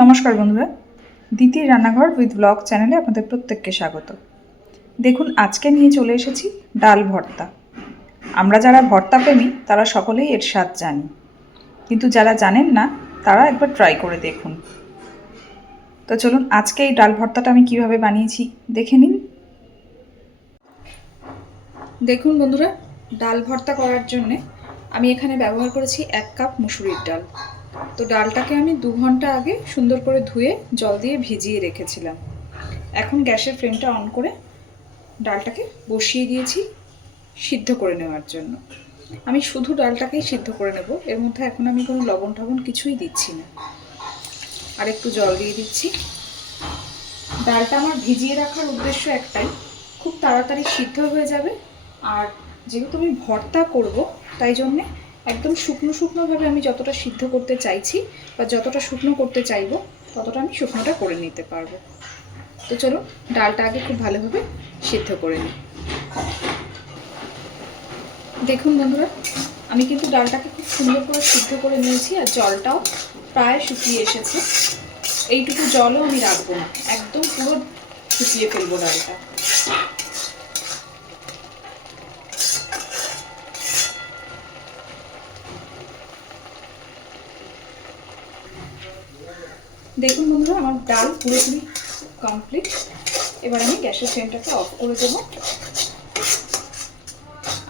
নমস্কার বন্ধুরা, দিতির রান্নাঘর উইথ ব্লগ চ্যানেলে আপনাদের প্রত্যেককে স্বাগত। দেখুন, আজকে নিয়ে চলে এসেছি ডাল ভর্তা। আমরা যারা ভর্তা প্রেমী তারা সকলেই এর স্বাদ জানি, কিন্তু যারা জানেন না তারা একবার ট্রাই করে দেখুন। তো চলুন আজকে এই ডাল ভর্তাটা আমি কিভাবে বানিয়েছি দেখে নিন। দেখুন বন্ধুরা, ডাল ভর্তা করার জন্যে আমি এখানে ব্যবহার করেছি 1 কাপ মুসুরির ডাল। তো ডালটাকে আমি 2 ঘন্টা আগে সুন্দর করে ধুয়ে জল দিয়ে ভিজিয়ে রেখেছিলাম। এখন গ্যাসের ফ্লেমটা অন করে ডালটাকে বসিয়ে দিয়েছি সিদ্ধ করে নেওয়ার জন্য। আমি শুধু ডালটাকেই সিদ্ধ করে নেব, এর মধ্যে এখন আমি কোনো লবণ টবণ কিছুই দিচ্ছি না। আর একটু জল দিয়ে দিচ্ছি। ডালটা আমার ভিজিয়ে রাখার উদ্দেশ্য একটাই, খুব তাড়াতাড়ি সিদ্ধ হয়ে যাবে। আর যেহেতু আমি ভর্তা করব তাই জন্যে একদম শুকনো শুকনোভাবে আমি যতটা সিদ্ধ করতে চাইছি বা যতটা শুকনো করতে চাইবো ততটা আমি শুকনোটা করে নিতে পারবো। তো চলো ডালটা আগে খুব ভালোভাবে সিদ্ধ করে নিই। দেখুন বন্ধুরা, আমি কিন্তু ডালটাকে খুব সুন্দর করে সিদ্ধ করে নিয়েছি আর জলটাও প্রায় শুকিয়ে এসেছে। এইটুকু জলও আমি রাখবো না, একদম পুরো শুকিয়ে ফেলবো ডালটা। দেখুন বন্ধুরা, আমার ডাল পুরোপুরি কমপ্লিট। এবার আমি গ্যাসের ফ্লেমটাকে অফ করে দেবো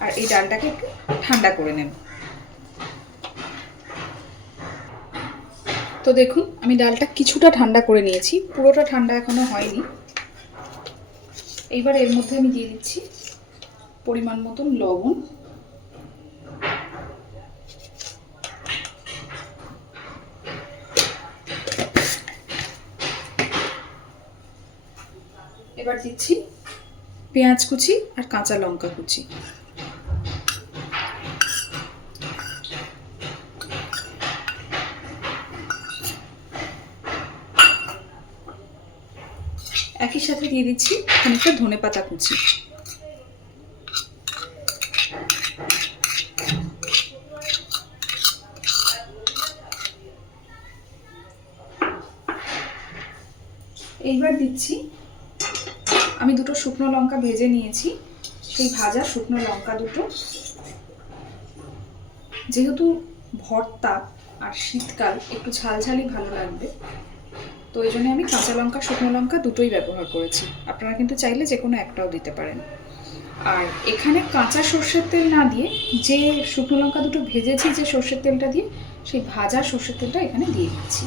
আর এই ডালটাকে একটু ঠান্ডা করে নেব। তো দেখুন, আমি ডালটা কিছুটা ঠান্ডা করে নিয়েছি, পুরোটা ঠান্ডা এখনো হয়নি। এইবার এর মধ্যে আমি দিয়ে দিচ্ছি পরিমাণ মতন লবণ, এবার দিচ্ছি পেঁয়াজ কুচি আর কাঁচা লঙ্কা কুচি। একই সাথে দিয়ে দিচ্ছি খানিকটা ধনেপাতা কুচি। এইবার দিচ্ছি, আমি দুটো শুকনো লঙ্কা ভেজে নিয়েছি, সেই ভাজা শুকনো লঙ্কা দুটো। যেহেতু ভর্তা আর শীতকাল একটু ঝালঝালি ভালো লাগবে, তো ওই জন্য আমি কাঁচা লঙ্কা শুকনো লঙ্কা দুটোই ব্যবহার করেছি। আপনারা কিন্তু চাইলে যে কোনো একটাও দিতে পারেন। আর এখানে কাঁচা সর্ষের তেল না দিয়ে যে শুকনো লঙ্কা দুটো ভেজেছি যে সর্ষের তেলটা দিয়ে, সেই ভাজা সর্ষের তেলটা এখানে দিয়ে দিচ্ছি।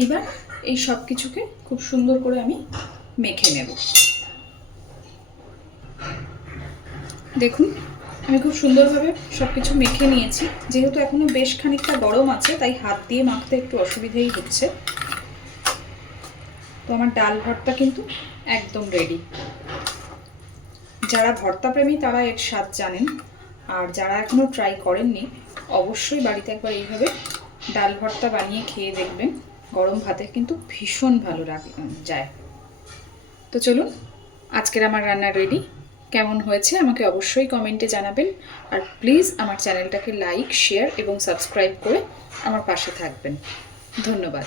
এইবার এই সব কিছুকে খুব সুন্দর করে আমি মেখে নেব। দেখুন, আমি খুব সুন্দরভাবে সব কিছু মেখে নিয়েছি। যেহেতু এখনো বেশ খানিকটা গরম আছে তাই হাত দিয়ে মাখতে একটু অসুবিধেই হচ্ছে। তো আমার ডাল ভর্তা কিন্তু একদম রেডি। যারা ভর্তা প্রেমী তারা এর স্বাদ জানেন, আর যারা এখনো ট্রাই করেননি অবশ্যই বাড়িতে একবার এইভাবে ডাল ভর্তা বানিয়ে খেয়ে দেখবেন। গরম ভাতে কিন্তু ভীষণ ভালো যায়। তো চলুন, আজকের আমার রান্না রেডি। কেমন হয়েছে আমাকে অবশ্যই কমেন্টে জানাবেন। আর প্লিজ আমার চ্যানেলটাকে লাইক, শেয়ার এবং সাবস্ক্রাইব করে আমার পাশে থাকবেন। ধন্যবাদ।